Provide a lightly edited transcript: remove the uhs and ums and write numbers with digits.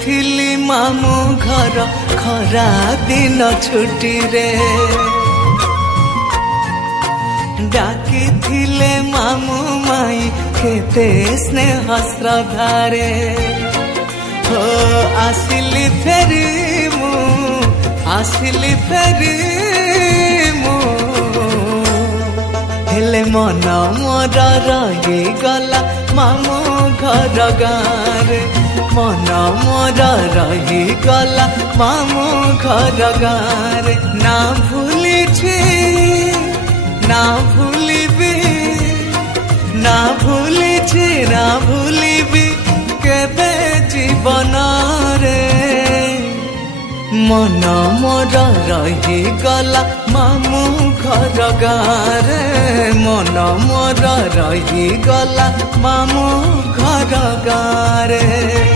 डाकिथिली मामू घर खरा दिन छुट्टी रे डाकिथिले मामू माई केते स्नेह श्रद्धारे हो आसिली फेरी मु आसिली फेरी मु हेले मन मोर रही गला मामू घर गारे मन मोर रही गला मामू घर गारे ना भूली ना भूलिबी ना भूली ना भूलिबी केबे जीवन रे मन मोर रही गला मामू घर गारे मन मोर रही गला मामू घर गारे।